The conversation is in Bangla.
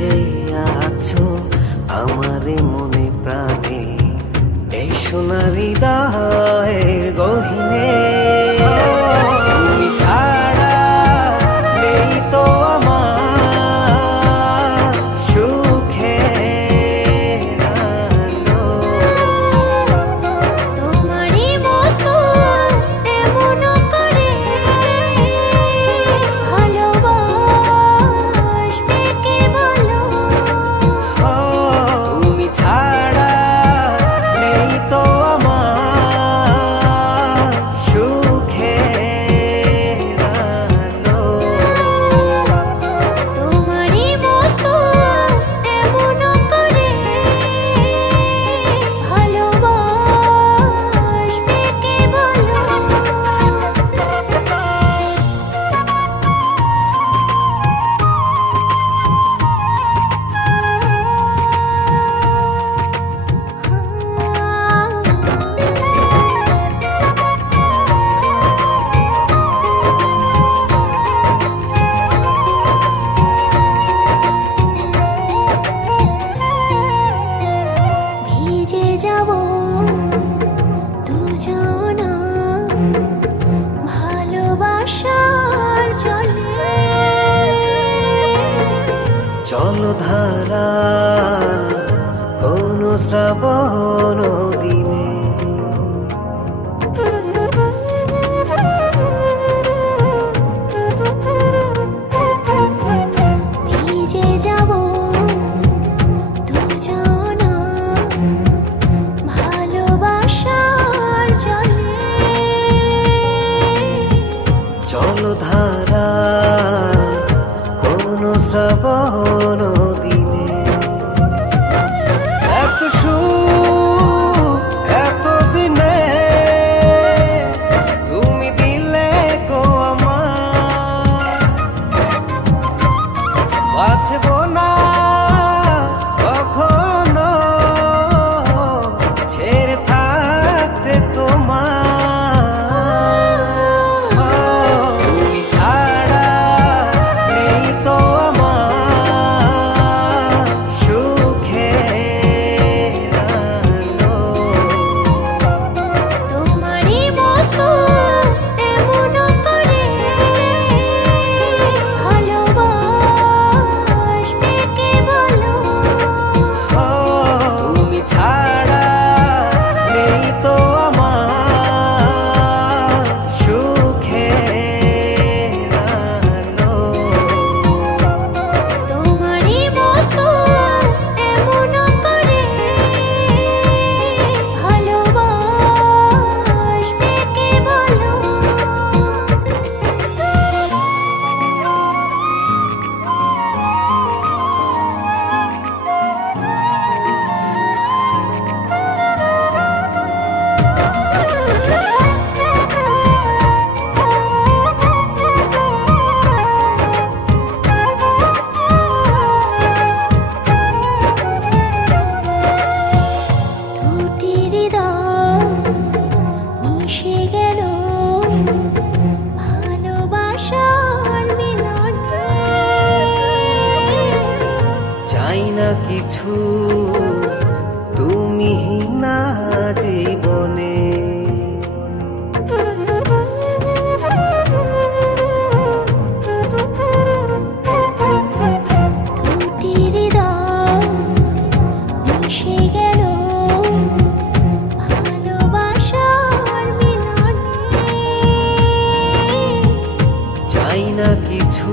মিশে আছো আমারে মনে প্রাণে, এই সোনার হৃদয়ের গহীনে। তুমি ছাড়া নেই তো আমার সুখের আলো। তোমারই মতো এমন করে ভালোবাসবে কে বলো? তুমি ছাড়া নেই তো আমার সুখের আলো। তোমারই মতো এমন করে ভালোবাসবে কে বলো? ভিজে যাব দুজনা ভালোবাসার জলে। জলধারা কোন শ্রাবণ দিনে, ভিজে যাব দুজনা ভালোবাসার জলে। জলধারা কোন শ্রাবণ দিনে। এত সুখ এত দিনে তুমি দিলে গো আমার, বাঁচব না কখনো ছেড়ে থাকতে তোমার। তুমি ছাড়া নেই তো আমার সুখের আলো। তোমারই মতো এমন করে ভালোবাসবে কে বলো? তুমি ছাড়া নেই তো আমার সুখের আলো। তোমারই মতো এমন করে ভালোবাসবে কে বলো? দুটি হৃদয় মিশে গেল ভালোবাসার মিলনে। চাই না কিছু তুমি না জীবনে, দুটি হৃদয় মিশে গেল ভালোবাসার মিলনে। চাই না কিছু